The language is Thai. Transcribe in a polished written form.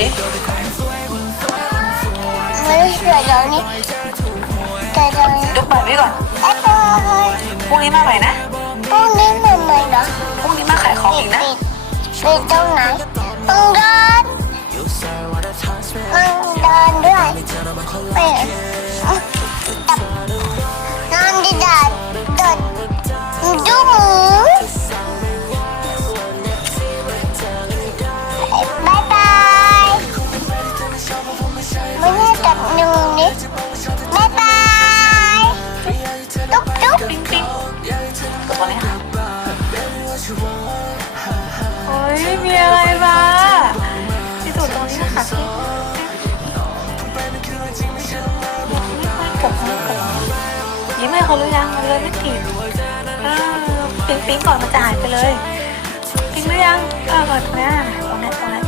ดิไม่ได้สวยแล้วนี่แต่ตอนนี้ จุ๊บแบบนี้ก่อน ไอ้บอย พรุ่งนี้มาใหม่นะ พรุ่งนี้มันเหมือนเหรอ พรุ่งนี้มาขายของอีกนะ ปิดตรงไหนตรงเดินมันเดินด้วยไปตับนอนดีดาเดินดูหมูบายบายไม่ได้ตัดหนึ่งนิดบายบายจุ๊บจุ๊บ ปิ๊งปิ๊งกดตัวนี้ค่ะโอ้ยมีอะไรมาที่สุดตรงนี้นะคะยิ้มให้เขาหรือยังมันเลยไม่ติดปิ๊งปิ๊งก่อนมันจะหายไปเลยปิ๊งหรือยังก่อนนะตรงนี้